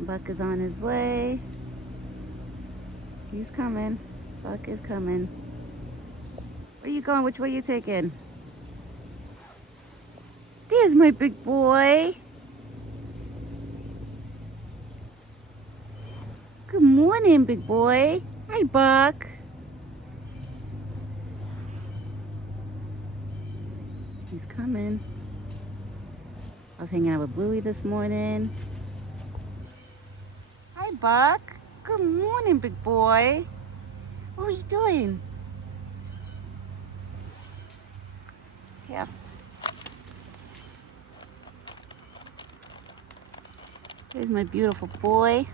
Buck is on his way. He's coming. Buck is coming. Where you going? Which way you taking? There's my big boy. Good morning, big boy. Hi, Buck. He's coming. I was hanging out with Bluey this morning. Hi, Buck. Good morning, big boy. What are you doing? Yeah. There's my beautiful boy.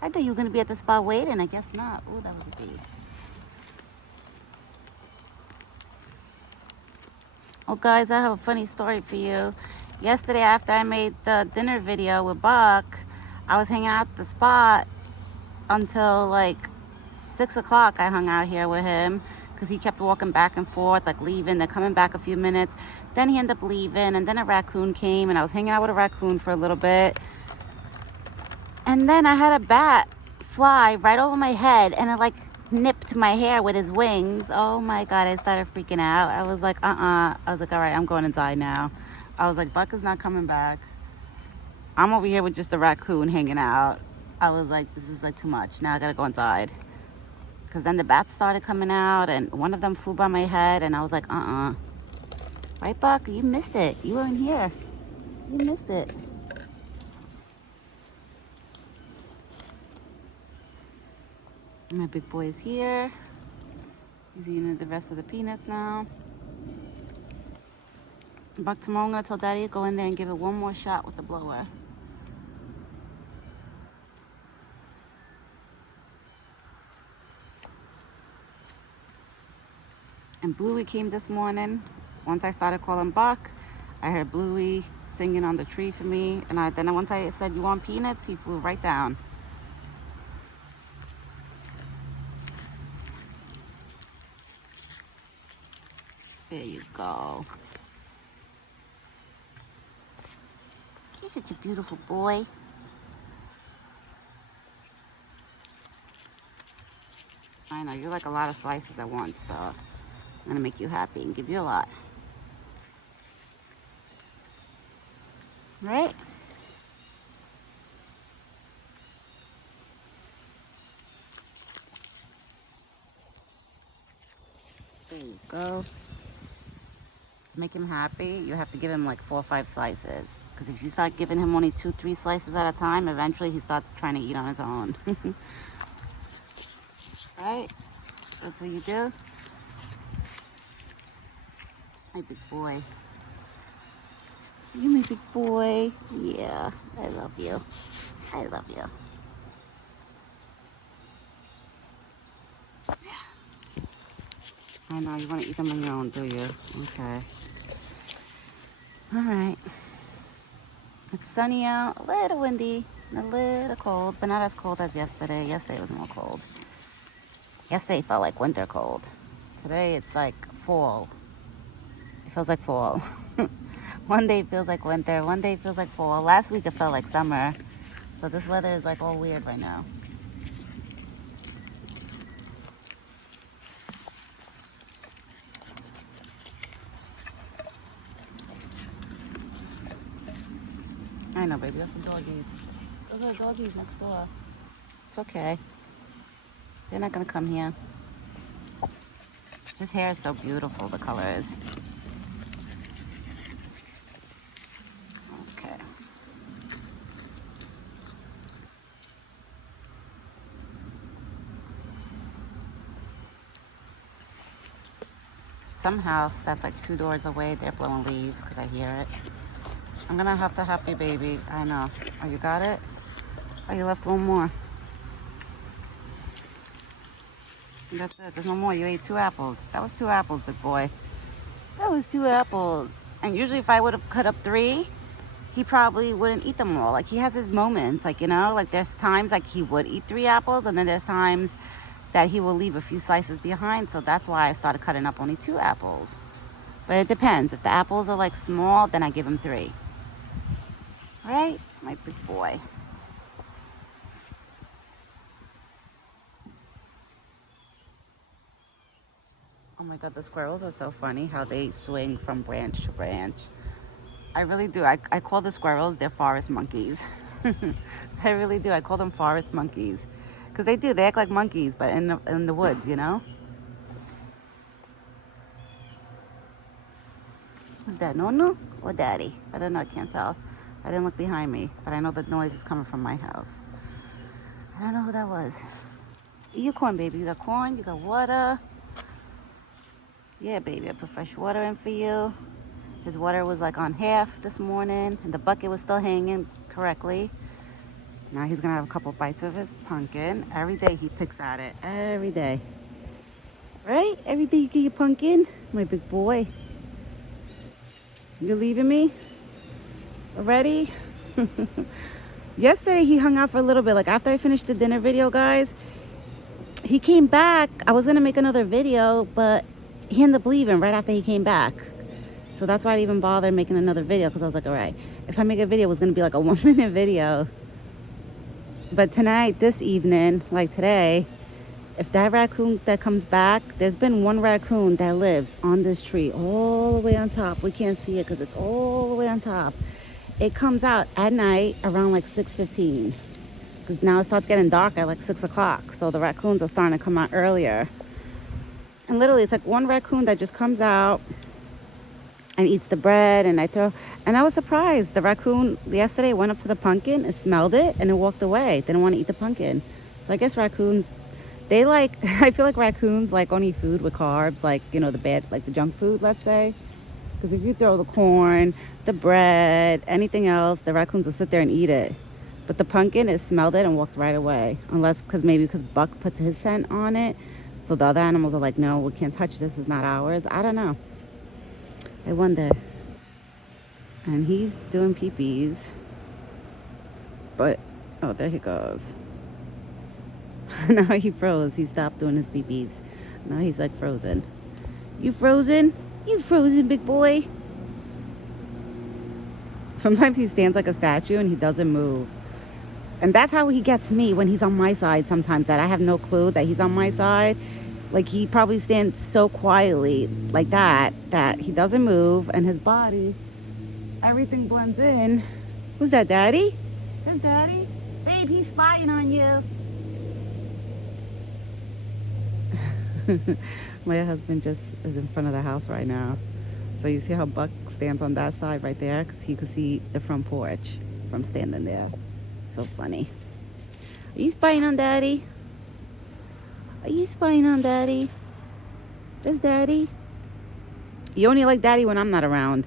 I thought you were going to be at the spa waiting. I guess not. Oh, that was a bee. Oh, guys, I have a funny story for you. Yesterday, after I made the dinner video with Buck, I was hanging out at the spot until like 6 o'clock. I hung out here with him because he kept walking back and forth, like leaving, then coming back a few minutes. Then he ended up leaving, and then a raccoon came, and I was hanging out with a raccoon for a little bit. And then I had a bat fly right over my head, and it like nipped my hair with his wings. Oh my God, I started freaking out. I was like, I was like, all right, I'm going to die now. I was like, Buck is not coming back. I'm over here with just a raccoon hanging out. I was like, this is like too much. Now I gotta go inside. Because then the bats started coming out, and one of them flew by my head, and I was like, Right, Buck? You missed it. You weren't here. You missed it. My big boy is here. He's eating the rest of the peanuts now. Buck, tomorrow I'm gonna tell Daddy to go in there and give it one more shot with the blower. And Bluey came this morning. Once I started calling Buck, I heard Bluey singing on the tree for me. And then once I said, you want peanuts? He flew right down. There you go. He's such a beautiful boy. I know, you like a lot of slices at once, so I'm gonna make you happy and give you a lot. Right? There you go. To make him happy, you have to give him like 4 or 5 slices. Because if you start giving him only 2, 3 slices at a time, eventually he starts trying to eat on his own. Right? That's what you do. My big boy. You my big boy. Yeah, I love you. I love you. I know, you want to eat them on your own, do you? Okay. All right. It's sunny out, a little windy, a little cold, but not as cold as yesterday. Yesterday was more cold. Yesterday felt like winter cold. Today it's like fall. It feels like fall. One day it feels like winter, one day it feels like fall. Last week it felt like summer. So this weather is like all weird right now. I know, baby, that's the doggies. Those are the doggies next door. It's okay. They're not gonna come here. His hair is so beautiful, the color is. Okay. Some house that's like 2 doors away, they're blowing leaves because I hear it. I'm gonna have to help you, baby. I know. Oh, you got it? Oh, you left one more. That's it. There's no more. You ate 2 apples. That was 2 apples, big boy. That was 2 apples. And usually if I would have cut up 3, he probably wouldn't eat them all. Like, he has his moments. Like, you know, like there's times like he would eat 3 apples, and then there's times that he will leave a few slices behind. So that's why I started cutting up only 2 apples. But it depends. If the apples are like small, then I give him 3. Right? My big boy. Oh my God, the squirrels are so funny how they swing from branch to branch. I really do. I call the squirrels, they're forest monkeys. I really do. I call them forest monkeys. Because they do. They act like monkeys, but in the woods, you know? Who's that, Nono or Daddy? I don't know. I can't tell. I didn't look behind me, but I know the noise is coming from my house. I don't know who that was. Eat your corn, baby. You got corn, you got water. Yeah, baby, I put fresh water in for you. His water was like on half this morning, and the bucket was still hanging correctly. Now he's gonna have a couple bites of his pumpkin. Every day he picks at it. Every day. Right? Every day you get your pumpkin. My big boy. You leaving me? Already? Yesterday he hung out for a little bit. Like after I finished the dinner video, guys, he came back. I was gonna make another video, but he ended up leaving right after he came back. So that's why I didn't even bother making another video, because I was like, all right, if I make a video, it was gonna be like a 1 minute video. But tonight, this evening, like today, if that raccoon that comes back, there's been one raccoon that lives on this tree all the way on top. We can't see it because it's all the way on top. It comes out at night around like 6:15, because now it starts getting dark at like 6 o'clock. So the raccoons are starting to come out earlier. And literally, it's like one raccoon that just comes out and eats the bread, and and I was surprised. The raccoon yesterday went up to the pumpkin and smelled it, and it walked away. Didn't want to eat the pumpkin. So I guess raccoons, they like, I feel like raccoons like only food with carbs, like, you know, the bad, like the junk food, let's say. Because if you throw the corn, the bread, anything else, the raccoons will sit there and eat it. But the pumpkin, it smelled it and walked right away. Unless, because Buck puts his scent on it. So the other animals are like, no, we can't touch this, it's not ours. I don't know. I wonder. And he's doing pee-pees. But, oh, there he goes. Now he froze. He stopped doing his pee-pees. Now he's like frozen. You frozen? You frozen, big boy? Sometimes he stands like a statue and he doesn't move. And that's how he gets me when he's on my side sometimes, that I have no clue that he's on my side. Like he probably stands so quietly like that he doesn't move, and his body, everything blends in. Who's that, Daddy? There's Daddy. Babe, he's spying on you. My husband just is in front of the house right now. So you see how Buck stands on that side right there? Because he could see the front porch from standing there. So funny. Are you spying on Daddy? Are you spying on Daddy? There's Daddy. You only like Daddy when I'm not around.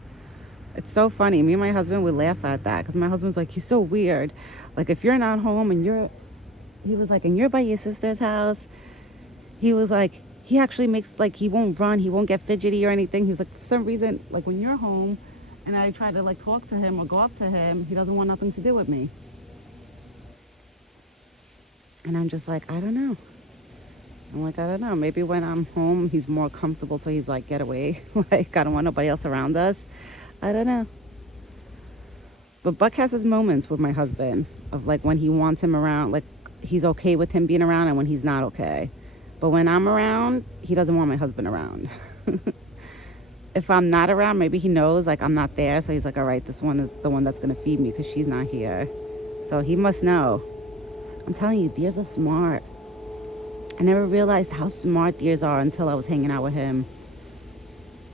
It's so funny. Me and my husband would laugh at that, because my husband's like, he's so weird. Like if you're not home and he was like, and you're by your sister's house, he was like, he actually makes, like, he won't run, he won't get fidgety or anything. He was like, for some reason, like when you're home and I try to like talk to him or go up to him, he doesn't want nothing to do with me. And I'm just like, I don't know. I'm like, I don't know. Maybe when I'm home, he's more comfortable. So he's like, get away. Like, I don't want nobody else around us. I don't know. But Buck has his moments with my husband of like when he wants him around, like he's okay with him being around, and when he's not okay. But when I'm around, he doesn't want my husband around. If I'm not around, maybe he knows like I'm not there. So he's like, all right, this one is the one that's going to feed me because she's not here. So he must know. I'm telling you, deers are smart. I never realized how smart deers are until I was hanging out with him.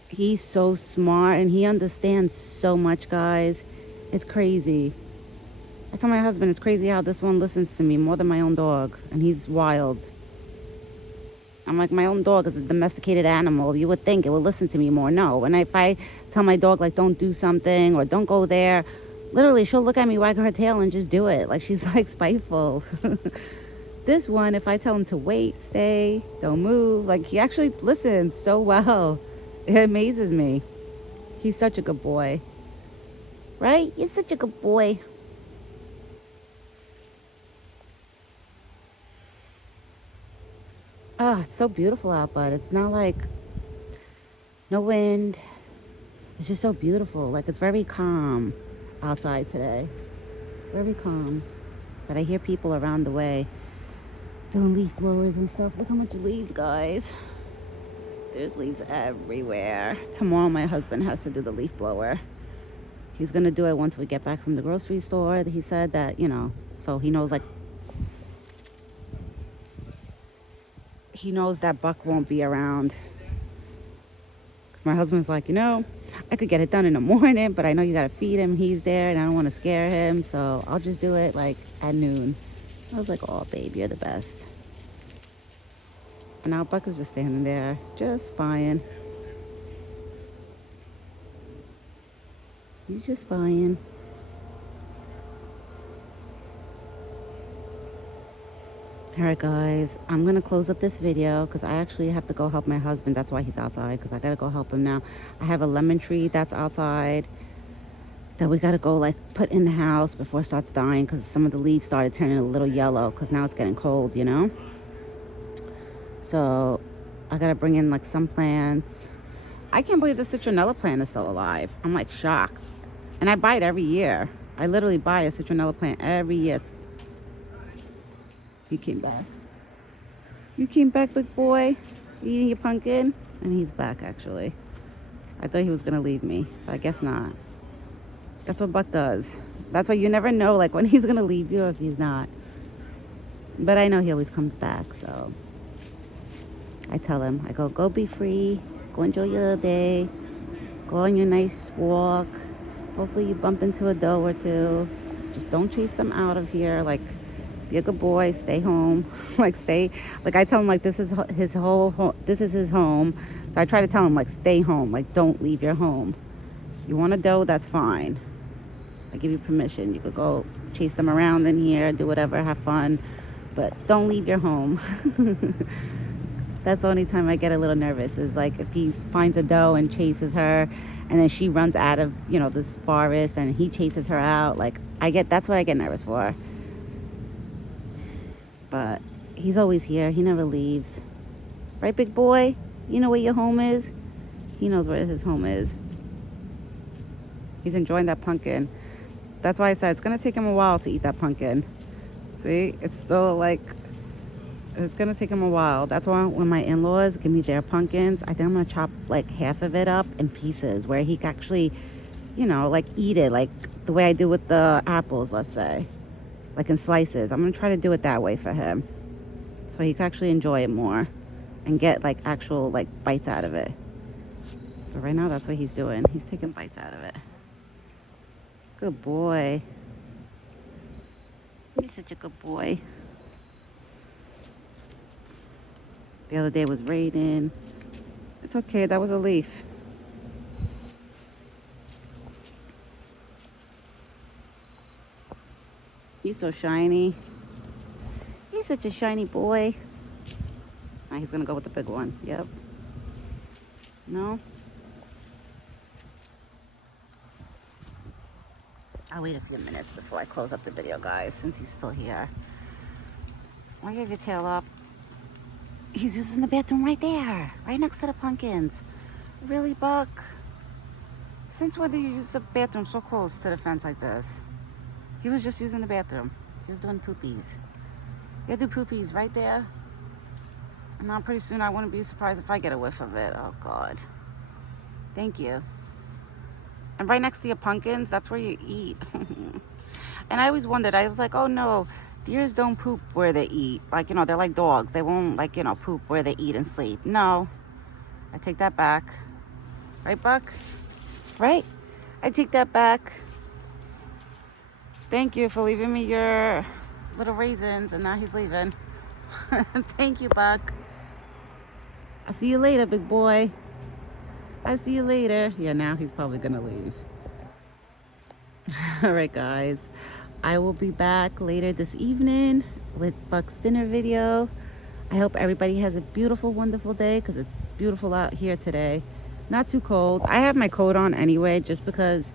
He's so smart and he understands so much, guys. It's crazy. I told my husband, it's crazy how this one listens to me more than my own dog. And he's wild. I'm like, my own dog is a domesticated animal. You would think it would listen to me more. No. And if I tell my dog, like, don't do something or don't go there, literally, she'll look at me, wag her tail, and just do it. Like, she's, like, spiteful. This one, if I tell him to wait, stay, don't move, like, he actually listens so well. It amazes me. He's such a good boy. Right? You're such a good boy. Oh, it's so beautiful out, but it's not like no wind. It's just so beautiful. Like, it's very calm outside today. very calm. But I hear people around the way doing leaf blowers and stuff. Look how much leaves, guys. There's leaves everywhere. Tomorrow my husband has to do the leaf blower. He's gonna do it once we get back from the grocery store. He said that, you know, so he knows, like, he knows that Buck won't be around. Because my husband's like, you know, I could get it done in the morning, but I know you gotta feed him. He's there and I don't want to scare him, so I'll just do it like at noon. I was like, oh, babe, you're the best. And now Buck is just standing there, just spying. He's just spying. All right, guys, I'm going to close up this video because I actually have to go help my husband. That's why he's outside, because I got to go help him now. I have a lemon tree that's outside that we got to go, like, put in the house before it starts dying because some of the leaves started turning a little yellow because now it's getting cold, you know? So I got to bring in, like, some plants. I can't believe the citronella plant is still alive. I'm, like, shocked. And I buy it every year. I literally buy a citronella plant every year. He came back. You came back, big boy? Eating your pumpkin? And he's back, actually. I thought he was going to leave me, but I guess not. That's what Buck does. That's why you never know, like, when he's going to leave you or if he's not. But I know he always comes back, so I tell him, I go be free. Go enjoy your day. Go on your nice walk. Hopefully you bump into a doe or two. Just don't chase them out of here. Like, be a good boy. Stay home. Like, stay. Like, I tell him, like, this is his whole home. This is his home. So I try to tell him, like, stay home. Like, don't leave your home. You want a doe? That's fine. I give you permission. You could go chase them around in here, do whatever, have fun. But don't leave your home. That's the only time I get a little nervous, is like if he finds a doe and chases her and then she runs out of, you know, this forest and he chases her out. Like, that's what I get nervous for. But he's always here. He never leaves. Right, big boy? You know where your home is? He knows where his home is. He's enjoying that pumpkin. That's why I said it's going to take him a while to eat that pumpkin. See? It's still like, it's going to take him a while. That's why when my in-laws give me their pumpkins, I think I'm going to chop like half of it up in pieces where he can actually, you know, like eat it like the way I do with the apples, let's say. Like in slices. I'm going to try to do it that way for him. So he can actually enjoy it more and get like actual like bites out of it. But right now that's what he's doing. He's taking bites out of it. Good boy. He's such a good boy. The other day was raining. It's okay, that was a leaf. He's so shiny. He's such a shiny boy. Now he's gonna go with the big one. Yep. No? I'll wait a few minutes before I close up the video, guys, since he's still here. Why you have your tail up? He's using the bathroom right there, right next to the pumpkins. Really, Buck? Since when do you use the bathroom so close to the fence like this? He was just using the bathroom. He was doing poopies. You do poopies right there. And now pretty soon I wouldn't be surprised if I get a whiff of it. Oh, God. Thank you. And right next to your pumpkins, that's where you eat. And I always wondered, I was like, oh no, deers don't poop where they eat. Like, you know, they're like dogs. They won't, like, you know, poop where they eat and sleep. No, I take that back. Right, Buck? Right? I take that back. Thank you for leaving me your little raisins, and now he's leaving. Thank you, Buck. I'll see you later, big boy. I'll see you later. Yeah, now he's probably gonna leave. All right, guys. I will be back later this evening with Buck's dinner video. I hope everybody has a beautiful, wonderful day, because it's beautiful out here today. Not too cold. I have my coat on anyway, just because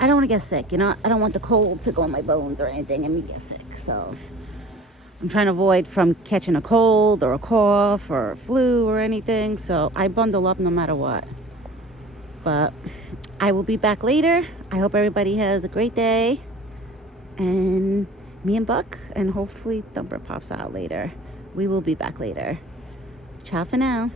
I don't want to get sick, you know? I don't want the cold to go in my bones or anything and me get sick. So I'm trying to avoid from catching a cold or a cough or a flu or anything. So I bundle up no matter what. But I will be back later. I hope everybody has a great day. and me and Buck, and hopefully Thumper pops out later. We will be back later. Ciao for now.